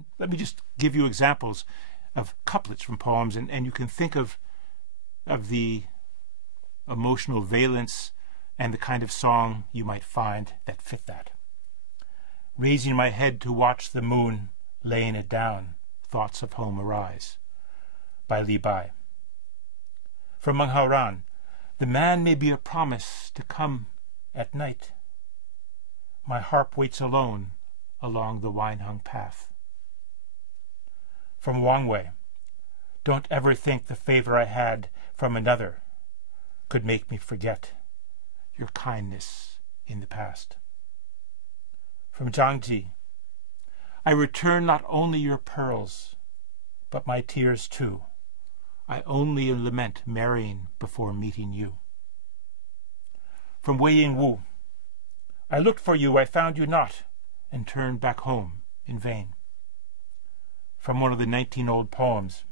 And let me just give you examples of couplets from poems, and you can think of the emotional valence and the kind of song you might find that fit that. Raising my head to watch the moon, laying it down, thoughts of home arise, by Li Bai. From Meng Hao Ran, the man may be a promise to come at night. My harp waits alone along the wine-hung path. From Wang Wei, don't ever think the favor I had from another could make me forget your kindness in the past. From Zhang Ji, I return not only your pearls, but my tears too. I only lament marrying before meeting you. From Wei Yin Wu, I looked for you, I found you not, and turned back home in vain. From one of the 19 old poems,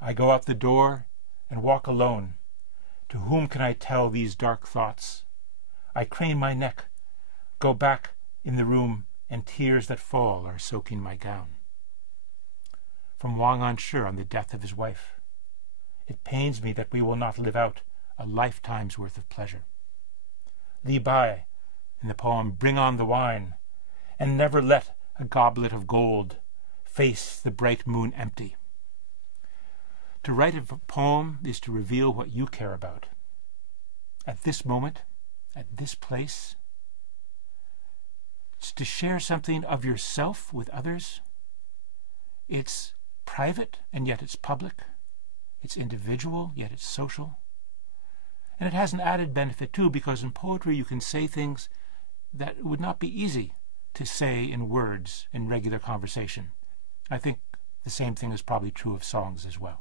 I go out the door and walk alone. To whom can I tell these dark thoughts? I crane my neck, go back in the room, and tears that fall are soaking my gown. From Wang Anshi on the death of his wife, it pains me that we will not live out a lifetime's worth of pleasure. Li Bai, in the poem Bring on the Wine, and never let a goblet of gold face the bright moon empty. To write a poem is to reveal what you care about. At this moment, at this place, it's to share something of yourself with others. It's private, and yet it's public. It's individual, yet it's social. And it has an added benefit too, because in poetry you can say things that would not be easy to say in words in regular conversation. I think the same thing is probably true of songs as well.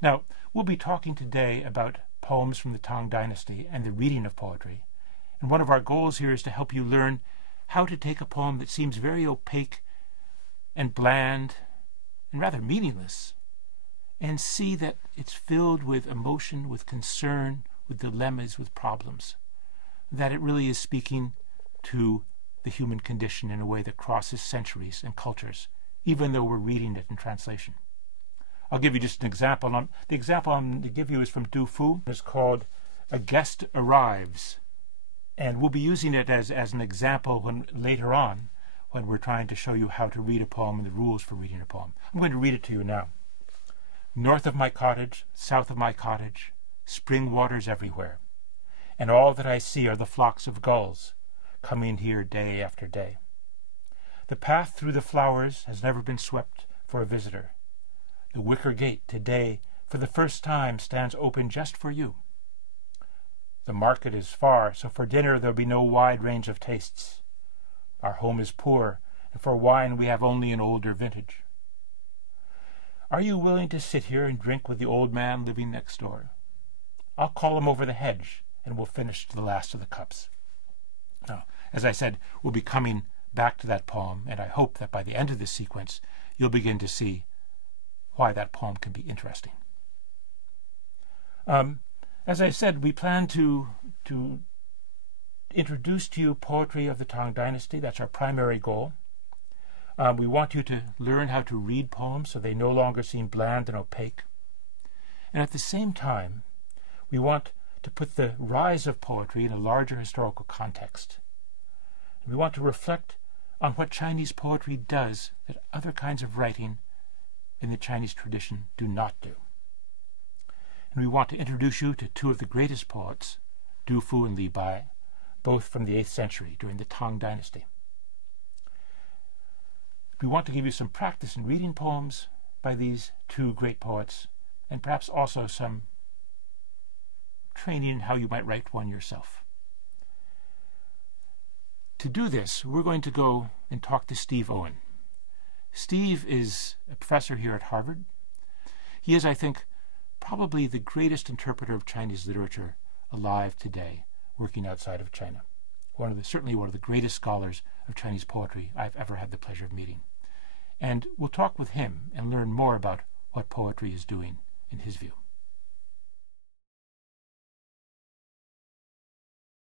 Now, we'll be talking today about poems from the Tang Dynasty and the reading of poetry. And one of our goals here is to help you learn how to take a poem that seems very opaque and bland and rather meaningless, and see that it's filled with emotion, with concern, with dilemmas, with problems, that it really is speaking to the human condition in a way that crosses centuries and cultures, even though we're reading it in translation. I'll give you just an example. The example I'm going to give you is from Du Fu. It's called A Guest Arrives. And we'll be using it as an example later on when we're trying to show you how to read a poem and the rules for reading a poem. I'm going to read it to you now. North of my cottage, south of my cottage, spring waters everywhere. And all that I see are the flocks of gulls coming here day after day. The path through the flowers has never been swept for a visitor. The wicker gate today, for the first time, stands open just for you. The market is far, so for dinner there'll be no wide range of tastes. Our home is poor, and for wine we have only an older vintage. Are you willing to sit here and drink with the old man living next door? I'll call him over the hedge, and we'll finish the last of the cups. Now, as I said, we'll be coming back to that poem, and I hope that by the end of this sequence you'll begin to see why that poem can be interesting. As I said, we plan to introduce to you poetry of the Tang Dynasty. That's our primary goal. We want you to learn how to read poems so they no longer seem bland and opaque. And at the same time, we want to put the rise of poetry in a larger historical context. We want to reflect on what Chinese poetry does that other kinds of writing in the Chinese tradition do not do. And we want to introduce you to two of the greatest poets, Du Fu and Li Bai, both from the 8th century during the Tang Dynasty. We want to give you some practice in reading poems by these two great poets, and perhaps also some training in how you might write one yourself. To do this, we're going to go and talk to Steve Owen. Steve is a professor here at Harvard. He is, I think, probably the greatest interpreter of Chinese literature alive today, working outside of China. Certainly one of the greatest scholars of Chinese poetry I've ever had the pleasure of meeting. And we'll talk with him and learn more about what poetry is doing in his view.